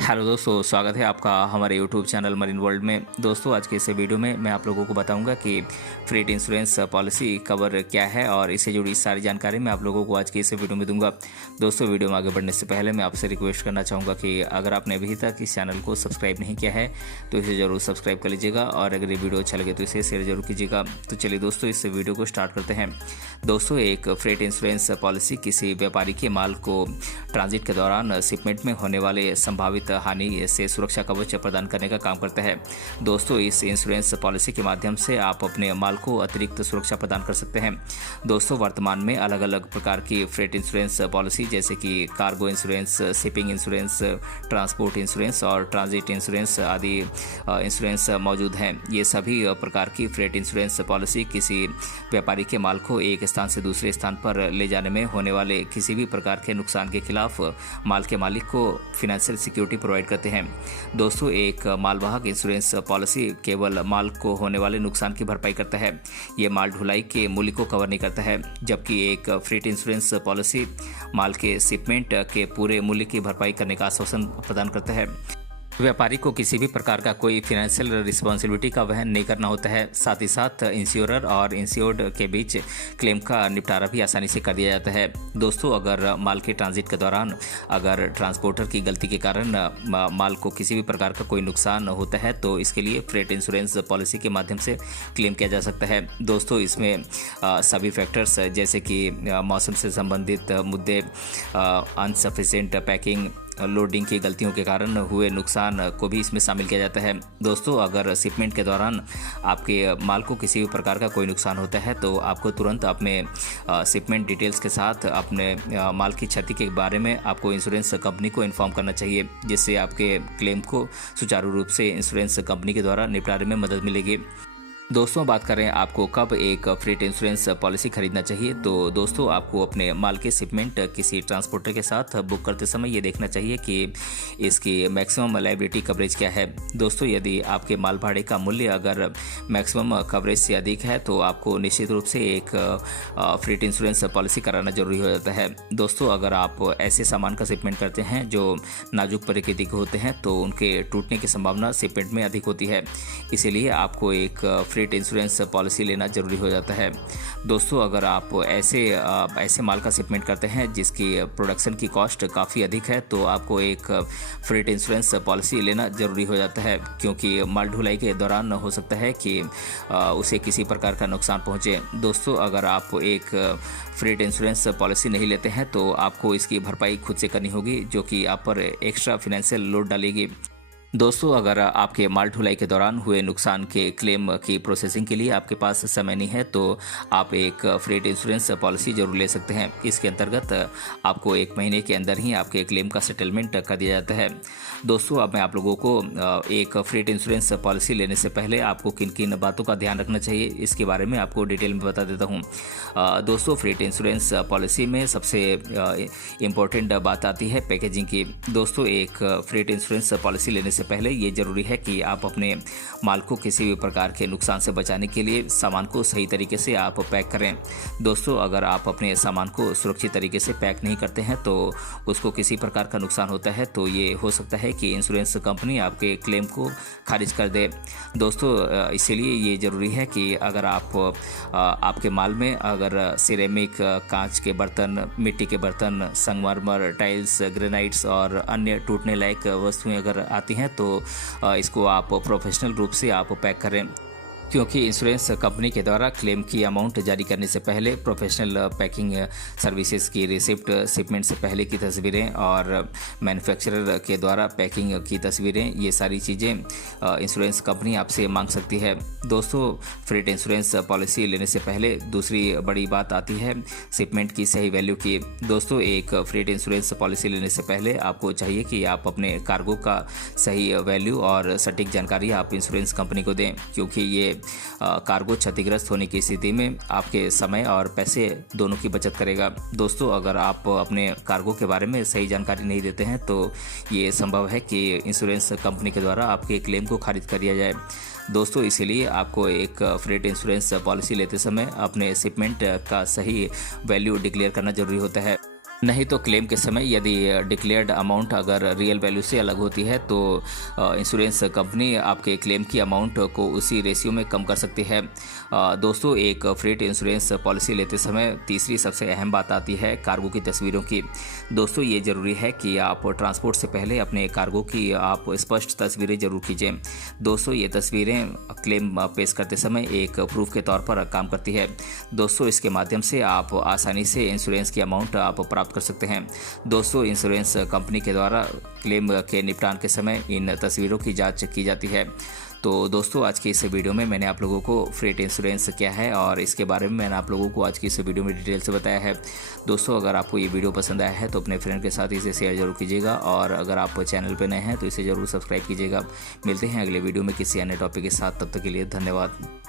Hello दोस्तों, स्वागत है आपका हमारे यूट्यूब चैनल मरीन वर्ल्ड में। दोस्तों, आज के इस वीडियो में मैं आप लोगों को बताऊंगा कि फ्रीट इंश्योरेंस पॉलिसी कवर क्या है और इससे जुड़ी सारी जानकारी मैं आप लोगों को आज की इस वीडियो में दूंगा। दोस्तों, वीडियो में आगे बढ़ने से पहले मैं आपसे रिक्वेस्ट करना चाहूँगा कि अगर आपने अभी तक इस चैनल को सब्सक्राइब नहीं किया है तो इसे ज़रूर सब्सक्राइब कर लीजिएगा और अगर ये वीडियो अच्छा लगे तो इसे शेयर जरूर कीजिएगा। तो चलिए दोस्तों, इस वीडियो को स्टार्ट करते हैं। दोस्तों, एक फ्रीट इंश्योरेंस पॉलिसी किसी व्यापारी के माल को ट्रांजिट के दौरान शिपमेंट में होने वाले संभावित हानि से सुरक्षा कवच प्रदान करने का काम करता है। दोस्तों, इस इंश्योरेंस पॉलिसी के माध्यम से आप अपने माल को अतिरिक्त सुरक्षा प्रदान कर सकते हैं। दोस्तों, वर्तमान में अलग अलग प्रकार की फ्रेट इंश्योरेंस पॉलिसी जैसे कि cargo insurance, shipping insurance, transport insurance और ट्रांजिट इंश्योरेंस आदि इंश्योरेंस मौजूद हैं। ये सभी प्रकार की फ्रेट इंश्योरेंस पॉलिसी किसी व्यापारी के माल को एक स्थान से दूसरे स्थान पर ले जाने में होने वाले किसी भी प्रकार के नुकसान के खिलाफ माल के मालिक को फाइनेंशियल सिक्योरिटी प्रोवाइड करते हैं। दोस्तों, एक मालवाहक इंश्योरेंस पॉलिसी केवल माल को होने वाले नुकसान की भरपाई करता है। ये माल ढुलाई के मूल्य को कवर नहीं करता है, जबकि एक फ्रीट इंश्योरेंस पॉलिसी माल के शिपमेंट के पूरे मूल्य की भरपाई करने का आश्वासन प्रदान करता है। व्यापारी को किसी भी प्रकार का कोई फाइनेंशियल रिस्पॉन्सिबिलिटी का वहन नहीं करना होता है। साथ ही साथ इंश्योरर और इंश्योर्ड के बीच क्लेम का निपटारा भी आसानी से कर दिया जाता है। दोस्तों, अगर माल के ट्रांजिट के दौरान अगर ट्रांसपोर्टर की गलती के कारण माल को किसी भी प्रकार का कोई नुकसान होता है तो इसके लिए फ्रेट इंश्योरेंस पॉलिसी के माध्यम से क्लेम किया जा सकता है। दोस्तों, इसमें सभी फैक्टर्स जैसे कि मौसम से संबंधित मुद्दे, अनसफिशिएंट पैकिंग, लोडिंग की गलतियों के कारण हुए नुकसान को भी इसमें शामिल किया जाता है। दोस्तों, अगर शिपमेंट के दौरान आपके माल को किसी भी प्रकार का कोई नुकसान होता है तो आपको तुरंत अपने शिपमेंट डिटेल्स के साथ अपने माल की क्षति के बारे में आपको इंश्योरेंस कंपनी को इन्फॉर्म करना चाहिए, जिससे आपके क्लेम को सुचारू रूप से इंश्योरेंस कंपनी के द्वारा निपटारे में मदद मिलेगी। दोस्तों, बात करें आपको कब एक फ्रीट इंश्योरेंस पॉलिसी खरीदना चाहिए, तो दोस्तों आपको अपने माल के शिपमेंट किसी ट्रांसपोर्टर के साथ बुक करते समय ये देखना चाहिए कि इसकी मैक्सिमम लायबिलिटी कवरेज क्या है। दोस्तों, यदि आपके माल भाड़े का मूल्य अगर मैक्सिमम कवरेज से अधिक है तो आपको निश्चित रूप से एक फ्रीट इंश्योरेंस पॉलिसी कराना जरूरी हो जाता है। दोस्तों, अगर आप ऐसे सामान का शिपमेंट करते हैं जो नाजुक प्रकृति के होते हैं तो उनके टूटने की संभावना शिपमेंट में अधिक होती है, इसीलिए आपको एक फ्रीट इंश्योरेंस पॉलिसी लेना जरूरी हो जाता है। दोस्तों, अगर आप ऐसे माल का शिपमेंट करते हैं जिसकी प्रोडक्शन की कॉस्ट काफ़ी अधिक है तो आपको एक फ्रीट इंश्योरेंस पॉलिसी लेना जरूरी हो जाता है, क्योंकि माल ढुलाई के दौरान हो सकता है कि उसे किसी प्रकार का नुकसान पहुंचे। दोस्तों, अगर आप एक फ्रीट इंश्योरेंस पॉलिसी नहीं लेते हैं तो आपको इसकी भरपाई खुद से करनी होगी, जो कि आप पर एक्स्ट्रा फाइनेंशियल लोड डालेगी। दोस्तों, अगर आपके माल ढुलाई के दौरान हुए नुकसान के क्लेम की प्रोसेसिंग के लिए आपके पास समय नहीं है तो आप एक फ्रीट इंश्योरेंस पॉलिसी जरूर ले सकते हैं। इसके अंतर्गत आपको 1 महीने के अंदर ही आपके क्लेम का सेटलमेंट कर दिया जाता है। दोस्तों, अब मैं आप लोगों को एक फ्रीट इंश्योरेंस पॉलिसी लेने से पहले आपको किन किन बातों का ध्यान रखना चाहिए इसके बारे में आपको डिटेल में बता देता हूँ। दोस्तों, फ्रीट इंश्योरेंस पॉलिसी में सबसे इम्पोर्टेंट बात आती है पैकेजिंग की। दोस्तों, एक फ्रीट इंश्योरेंस पॉलिसी लेने से पहले ये जरूरी है कि आप अपने माल को किसी भी प्रकार के नुकसान से बचाने के लिए सामान को सही तरीके से आप पैक करें। दोस्तों, अगर आप अपने सामान को सुरक्षित तरीके से पैक नहीं करते हैं तो उसको किसी प्रकार का नुकसान होता है तो ये हो सकता है कि इंश्योरेंस कंपनी आपके क्लेम को खारिज कर दे। दोस्तों, इसीलिए ये ज़रूरी है कि अगर आपके माल में अगर सिरेमिक, कांच के बर्तन, मिट्टी के बर्तन, संगमरमर, टाइल्स, ग्रेनाइट्स और अन्य टूटने लायक वस्तुएं अगर आती हैं तो इसको आप प्रोफेशनल रूप से आप पैक करें, क्योंकि इंश्योरेंस कंपनी के द्वारा क्लेम की अमाउंट जारी करने से पहले प्रोफेशनल पैकिंग सर्विसेज की रिसिप्ट, शिपमेंट से पहले की तस्वीरें और मैन्युफैक्चरर के द्वारा पैकिंग की तस्वीरें, ये सारी चीज़ें इंश्योरेंस कंपनी आपसे मांग सकती है। दोस्तों, फ्रीट इंश्योरेंस पॉलिसी लेने से पहले दूसरी बड़ी बात आती है शिपमेंट की सही वैल्यू की। दोस्तों, एक फ्रीट इंश्योरेंस पॉलिसी लेने से पहले आपको चाहिए कि आप अपने कार्गो का सही वैल्यू और सटीक जानकारी आप इंश्योरेंस कंपनी को दें, क्योंकि ये कार्गो क्षतिग्रस्त होने की स्थिति में आपके समय और पैसे दोनों की बचत करेगा। दोस्तों, अगर आप अपने कार्गो के बारे में सही जानकारी नहीं देते हैं तो ये संभव है कि इंश्योरेंस कंपनी के द्वारा आपके क्लेम को खारिज कर दिया जाए। दोस्तों, इसीलिए आपको एक फ्रीट इंश्योरेंस पॉलिसी लेते समय अपने शिपमेंट का सही वैल्यू डिक्लेयर करना जरूरी होता है। नहीं तो क्लेम के समय यदि डिक्लेयर्ड अमाउंट अगर रियल वैल्यू से अलग होती है तो इंश्योरेंस कंपनी आपके क्लेम की अमाउंट को उसी रेशियो में कम कर सकती है। दोस्तों, एक फ्रेट इंश्योरेंस पॉलिसी लेते समय तीसरी सबसे अहम बात आती है कार्गो की तस्वीरों की। दोस्तों, ये ज़रूरी है कि आप ट्रांसपोर्ट से पहले अपने कार्गो की आप स्पष्ट तस्वीरें जरूर कीजिए। दोस्तों, ये तस्वीरें क्लेम पेश करते समय एक प्रूफ के तौर पर काम करती है। दोस्तों, इसके माध्यम से आप आसानी से इंश्योरेंस की अमाउंट आप प्राप्त कर सकते हैं। दोस्तों, इंश्योरेंस कंपनी के द्वारा क्लेम के निपटान के समय इन तस्वीरों की जांच की जाती है। तो दोस्तों, आज की इस वीडियो में मैंने आप लोगों को फ्रेट इंश्योरेंस क्या है और इसके बारे में मैंने आप लोगों को आज की इस वीडियो में डिटेल से बताया है। दोस्तों, अगर आपको ये वीडियो पसंद आया है तो अपने फ्रेंड के साथ इसे शेयर जरूर कीजिएगा और अगर आप चैनल पर नए हैं तो इसे जरूर सब्सक्राइब कीजिएगा। मिलते हैं अगले वीडियो में किसी अन्य टॉपिक के साथ, तब तक के लिए धन्यवाद।